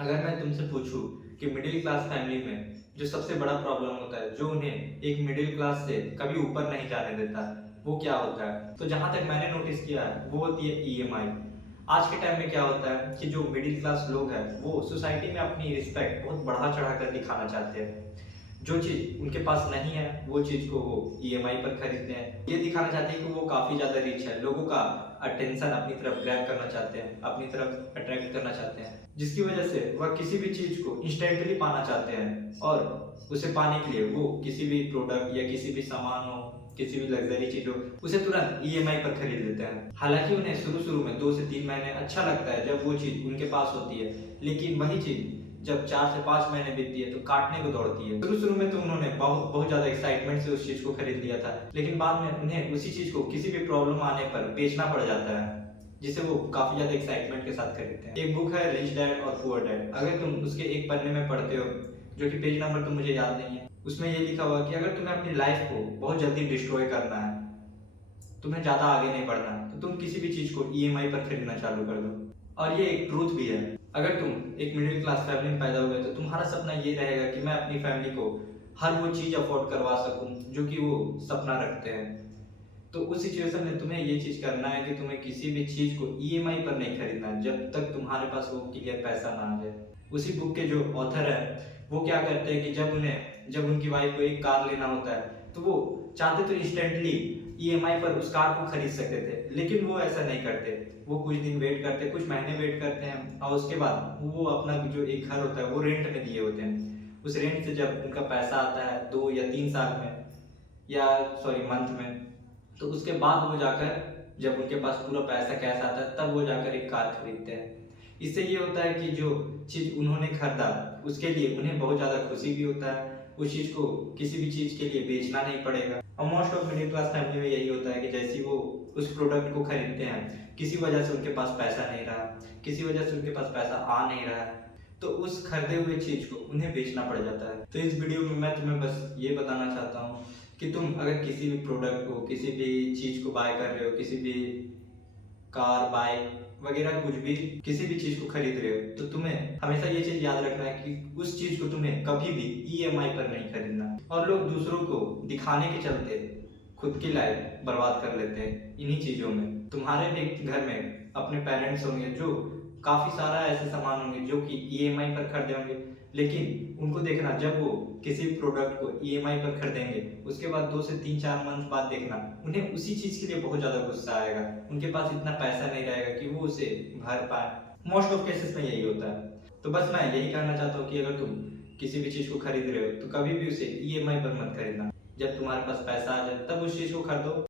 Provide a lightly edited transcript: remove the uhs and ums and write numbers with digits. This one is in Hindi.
अगर मैं तुमसे पूछूं कि मिडिल क्लास फैमिली में जो सबसे बड़ा प्रॉब्लम होता है, जो उन्हें एक मिडिल क्लास से कभी ऊपर नहीं जाने देता, वो क्या होता है? तो जहां तक मैंने नोटिस किया है, वो होती है ईएमआई। आज के टाइम में क्या होता है कि जो मिडिल क्लास लोग हैं, वो सोसाइटी में अपनी रिस्पेक्ट बहुत बढ़ा चढ़ा कर दिखाना चाहते हैं। जो चीज़ उनके पास नहीं है, वो चीज़ को वो ईएमआई पर खरीदते हैं। ये दिखाना चाहते हैं कि वो काफ़ी ज़्यादा रिच है, लोगों का अटेंशन अपनी तरफ ग्रैब करना चाहते हैं, अपनी तरफ अट्रैक्ट करना चाहते हैं, जिसकी वजह से वह किसी भी चीज़ को इंस्टेंटली पाना चाहते हैं और उसे पाने के लिए वो किसी भी प्रोडक्ट या किसी भी सामान हो, किसी भी लग्जरी चीज़ हो, उसे तुरंत ईएमआई पर खरीद लेते हैं। हालाँकि उन्हें शुरू-शुरू में 2 से 3 महीने अच्छा लगता है जब वो चीज़ उनके पास होती है, लेकिन वही चीज़ जब 4 से 5 महीने बीतती है तो काटने को दौड़ती है। शुरू-शुरू में तो उन्होंने बहुत बहुत ज़्यादा एक्साइटमेंट से उस चीज़ को खरीद लिया था, लेकिन बाद में उन्हें उसी चीज़ को किसी भी प्रॉब्लम आने पर बेचना पड़ जाता है, जिसे वो काफ़ी ज़्यादा एक्साइटमेंट के साथ खरीदते हैं। एक बुक है रिच डैड और पुअर डैड। अगर तुम उसके एक पन्ने में पढ़ते हो, जो कि पेज नंबर तो मुझे याद नहीं है, उसमें ये लिखा हुआ है कि अगर तुम्हें अपनी लाइफ को बहुत जल्दी डिस्ट्रॉय करना है, तुम्हें ज़्यादा आगे नहीं बढ़ना, तो तुम किसी भी चीज़ को ईएमआई पर खरीदना चालू कर दो। और ये एक ट्रूथ भी है। अगर तुम एक मिडिल क्लास फैमिली में पैदा हुए तो तुम्हारा सपना ये रहेगा कि मैं अपनी फैमिली को हर वो चीज़ अफोर्ड करवा सकूं जो कि वो सपना रखते हैं। तो उस सिचुएशन में तुम्हें ये चीज़ करना है कि तुम्हें किसी भी चीज़ को ईएमआई पर नहीं खरीदना है जब तक तुम्हारे पास वो क्लियर पैसा ना आ जाए। उसी बुक के जो ऑथर है, वो क्या करते हैं कि जब उनकी वाइफ को एक कार लेना होता है, तो वो चाहते तो इंस्टेंटली ईएमआई पर उस कार को खरीद सकते थे, लेकिन वो ऐसा नहीं करते। वो कुछ दिन वेट करते हैं, कुछ महीने वेट करते हैं और उसके बाद वो अपना जो एक घर होता है वो रेंट में दिए होते हैं। उस रेंट से जब उनका पैसा आता है 2 या 3 साल में, या सॉरी मंथ में, तो उसके बाद वो जाकर, जब उनके पास पूरा पैसा कैश आता है, तब वो जाकर एक कार खरीदते हैं। इससे ये होता है कि जो चीज़ उन्होंने खरीदा उसके लिए उन्हें बहुत ज़्यादा खुशी भी होता है, उस चीज़ को किसी भी चीज़ के लिए बेचना नहीं पड़ेगा। और most of middle class family में यही होता है कि जैसे ही वो उस प्रोडक्ट को खरीदते हैं, किसी वजह से उनके पास पैसा नहीं रहा, किसी वजह से उनके पास पैसा आ नहीं रहा है, तो उस खरीदे हुए चीज़ को उन्हें बेचना पड़ जाता है। तो इस वीडियो में मैं तुम्हें बस ये बताना चाहता हूँ कि तुम अगर किसी भी प्रोडक्ट को, किसी भी चीज़ को बाय कर रहे हो, किसी भी कार, बाइक वगैरह कुछ भी, किसी भी चीज़ को खरीद रहे हो, तो तुम्हें हमेशा ये चीज़ याद रखना है कि उस चीज़ को तुम्हें कभी भी ईएमआई पर नहीं खरीदना। और लोग दूसरों को दिखाने के चलते खुद की लाइफ बर्बाद कर लेते हैं इन्हीं चीज़ों में। तुम्हारे भी घर में अपने पेरेंट्स होंगे जो काफ़ी सारा ऐसे सामान होंगे जो कि ईएमआई पर खरीदे होंगे, लेकिन उनको देखना जब वो किसी प्रोडक्ट को ईएमआई पर खरीदेंगे, उसके बाद 2 से 3-4 मंथ बाद देखना उन्हें उसी चीज़ के लिए बहुत ज़्यादा गुस्सा आएगा। उनके पास इतना पैसा नहीं रहेगा कि वो उसे भर पाएँ। मोस्ट ऑफ केसेस में यही होता है। तो बस मैं यही कहना चाहता हूँ कि अगर तुम किसी भी चीज़ को खरीद रहे हो, तो कभी भी उसे ईएमआई पर मत खरीदना। जब तुम्हारे पास पैसा आ जाए तब उस चीज़ को खरीदो।